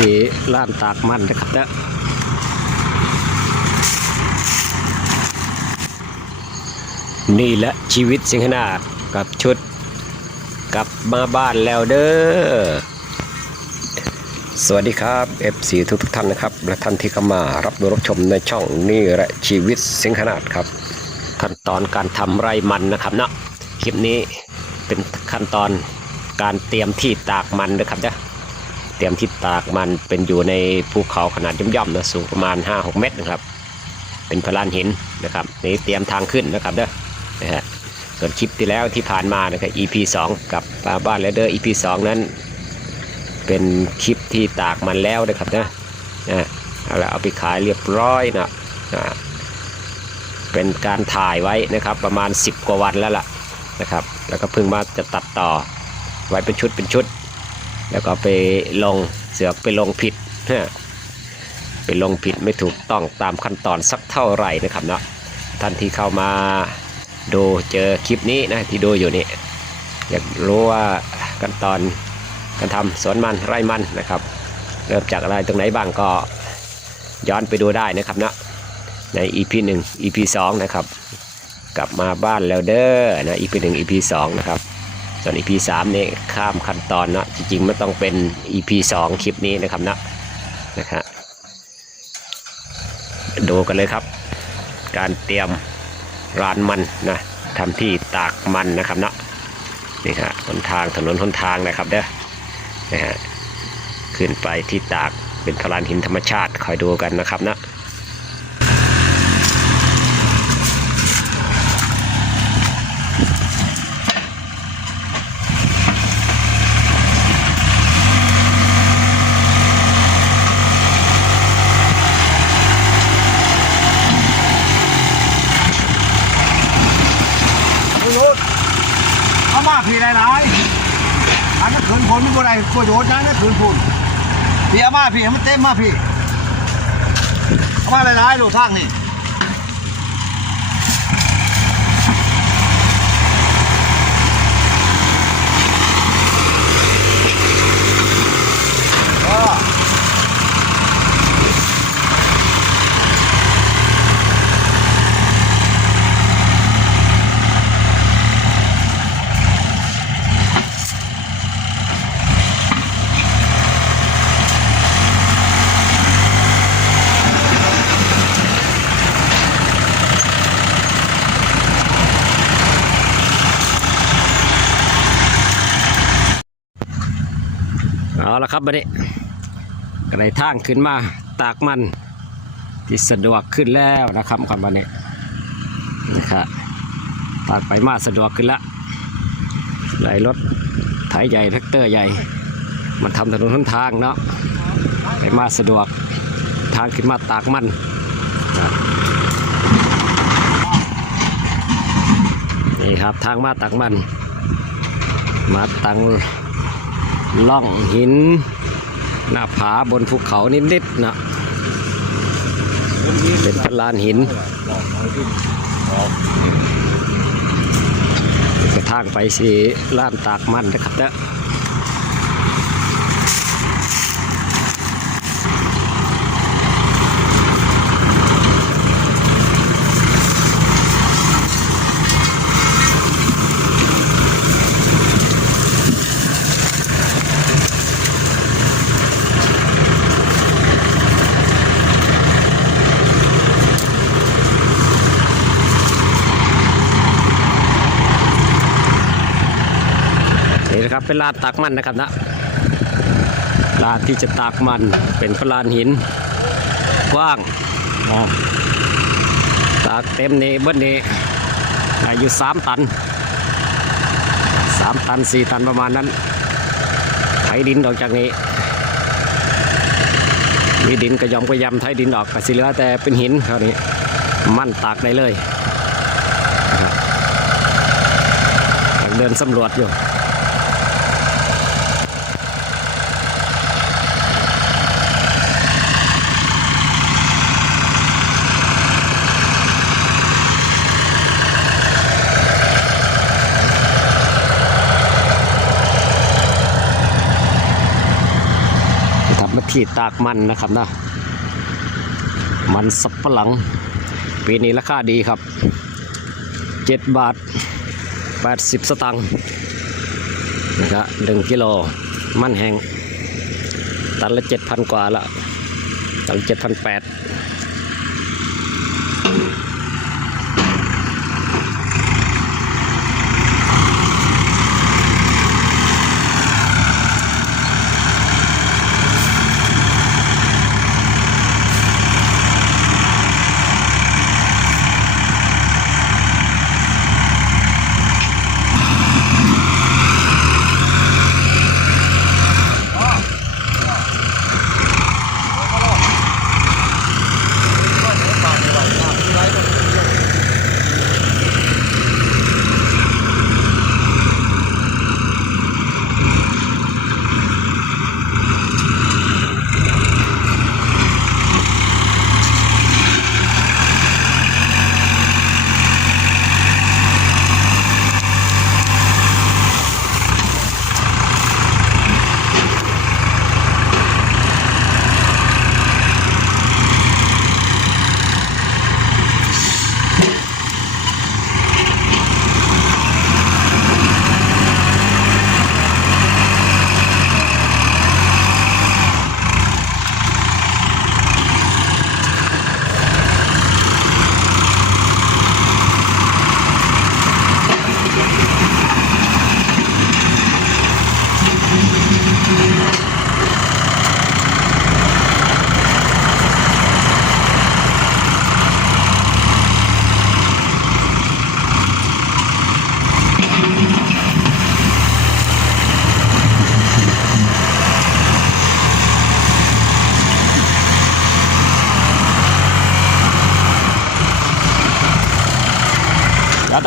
สีล้านตากมันนะครับเด้อนี่แหละชีวิตสิงหนาดกับชุด กลับมาบ้านแล้วเด้อ สวัสดีครับ FC ทุกทุกท่านนะครับ และท่านที่เข้ามารับดูรับชมในช่องนี่แหละชีวิตสิงหนาดครับ ขั้นตอนการทำไร่มันนะครับเนาะคลิปนี้เป็นขั้นตอนการเตรียมที่ตากมันนะครับเด้อ เตรียมที่ตากมันเป็นอยู่ในภูเขาขนาดย่อมๆนะสูงประมาณ 5-6 เมตรนะครับ เป็นพลานหินนะครับนี่เตรียมทางขึ้นนะครับเด้อนะฮะส่วนคลิปที่แล้วที่ผ่านมานะครับ EP 2 กับปลาบ้านแลเด้อ EP 2 นั้น เป็นคลิปที่ตากมันแล้วนะครับนะนะเอาละเอาไปขายเรียบร้อยนะนะเป็นการถ่ายไว้นะครับประมาณ 10 กว่าวันแล้วล่ะนะครับ แล้วก็เพิ่งมาจะตัดต่อไว้เป็นชุดเป็นชุด แล้วก็ไปลงเสือกไปลงผิดฮะไปลงผิดไม่ถูกต้องตามขั้นตอนสักเท่าไหร่นะครับเนาะท่านที่เข้ามาดูเจอคลิปนี้นะที่ดูอยู่นี่อยากรู้ว่าขั้นตอนการทำสวนมันไร่มันนะครับ เริ่มจากอะไรตรงไหนบ้างก็ย้อนไปดูได้นะครับเนาะใน EP 1 EP 2 นะครับ กลับมาบ้านแล้วเด้อนะ EP 1 EP 2 นะครับ ส่วน EP 3นี่ข้ามขั้นตอนเนาะจริงๆไม่ต้องเป็น EP 2 คลิปนี้นะครับนะนะครับดูกันเลยครับ การเตรียมร้านมันนะทำที่ตากมันนะครับเนาะนี่ครับหนทางถนนหนทางนะครับเด้อนะฮะขึ้นไปที่ตากเป็นพลานหินธรรมชาติคอยดูกันนะครับนะ ไม่รู้เอามาพี่หลาย นผลมันบ่ได้ประโยชน์นะนี่คืนผลพี่เอามาพี่มันเต็มมาพี่เอามาหลายๆโหลทางนี่เออ เอาละครับบัดนี้กระไดทางขึ้นมาตากมัน ที่สะดวกขึ้นแล้วนะครับก่อนบัดนี้นะครับตากไปมาสะดวกขึ้นละไหลรถไถใหญ่แท็กเตอร์ใหญ่ มันทำถนนหนทางเนาะไปมาสะดวกทางขึ้นมาตากมันนี่ครับทางมาตากมัน มาตัง ล่องหิน หน้าผาบนภูเขานิดๆนะเป็นพลานหินกระทางไปสีล้านตากมันนะครับเนี่ย นะครับ เป็นลานตากมันนะครับนะลานที่จะตากมันเป็นพลานหินกว้างตากเต็มนี่เบิ้ลนี่อายุสามตันสามตันสี่ตันประมาณนั้นไถดินออกจากนี้ มีดินกระยอมกระยำไถดินออกก็สิเหลือแต่เป็นหินเท่านี้มั่นตากได้เลยเดินสำรวจอยู่ ที่ตากมันนะครับนะมันสับปะหลัง ปีนี้ราคาดีครับเจ็ดบาทแปดสิบสตางค์นะครับหนึ่งกิโลมันแห้งตันละเจ็ดพันกว่าละตันเจ็ดพันแปด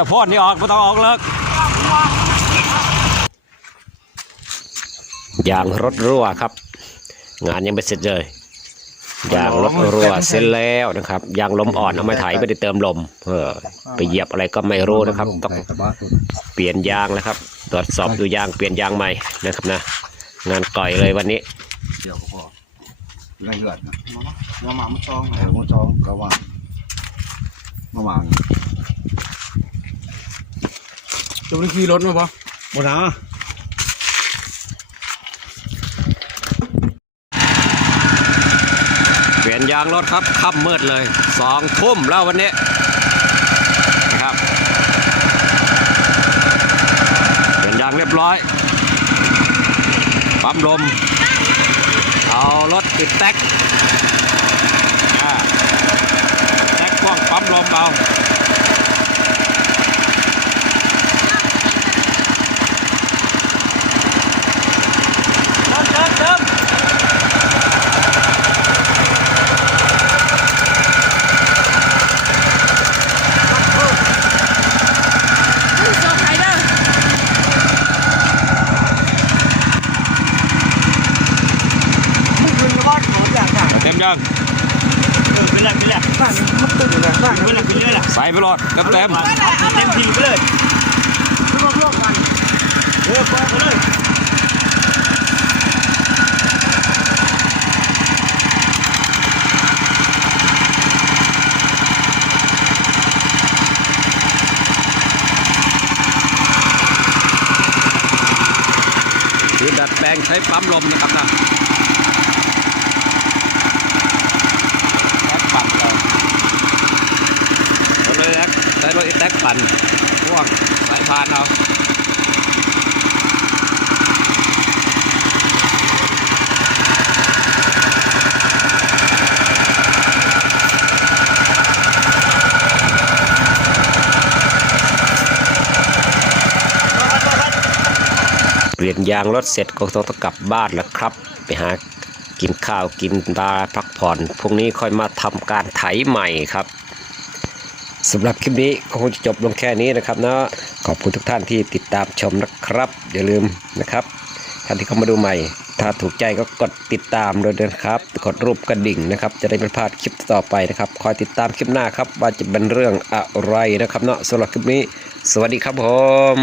แล้วแต่พ่นนี่ออกไม่ต้องออกเลิกยางรถรั่วครับ งานยังไม่เสร็จเลยยางรถรั่วเสร็จแล้วนะครับยางลมอ่อนเอาไม้ไถไม่ได้เติมลม เออ ไปเหยียบอะไรก็ไม่รู้นะครับ ต้องเปลี่ยนยางแล้วครับ ตรวจสอบดูยางเปลี่ยนยางใหม่นะครับนะ งานก่อยเลยวันนี้เดี๋ยวก็พอไรเหือดนะมาหมามาจองเออมาจองก็ว่างมาวาง จะไปขี่รถมาปะบนนะเปลี่ยนยางรถครับค่ำมืดเลยสองทุ่มแล้ววันนี้นะครับเปลี่ยนยางเรียบร้อยปั๊มลมเอารถติดแท็กอ่าแท็กพ่วงปั๊มลมเอาเต็มยัง เป็นไรเป็นไรบ้าน มันตื่นเลยบ้านเป็นไรเป็นเรื่อยแหละใส่ไปรถเต็มเต็มเต็มทีไปเลยรวบรวบกันเออพอไปเลยคือดัดแปลงใช้ปั๊มลมนะครับนะแท็กปั่นเอารถเลยแอีแท็กปั่นพ่วงสายพานเอาเปลี่ยนยางรถเสร็จก็ต้องกลับบ้านแล้วครับ ไปหากินข้าวกินปลาพักผ่อนพรุ่งนี้ค่อยมาทำการไถใหม่ครับ สำหรับคลิปนี้ก็คงจะจบลงแค่นี้นะครับเนาะขอบคุณทุกท่านที่ติดตามชมนะครับ อย่าลืมนะครับท่านที่เข้ามาดูใหม่ ถ้าถูกใจก็กดติดตามด้วยนะครับ กดรูปกระดิ่งนะครับ จะได้ไม่พลาดคลิปต่อไปนะครับ คอยติดตามคลิปหน้าครับว่าจะเป็นเรื่องอะไรนะครับเนาะสำหรับคลิปนี้ สวัสดีครับผม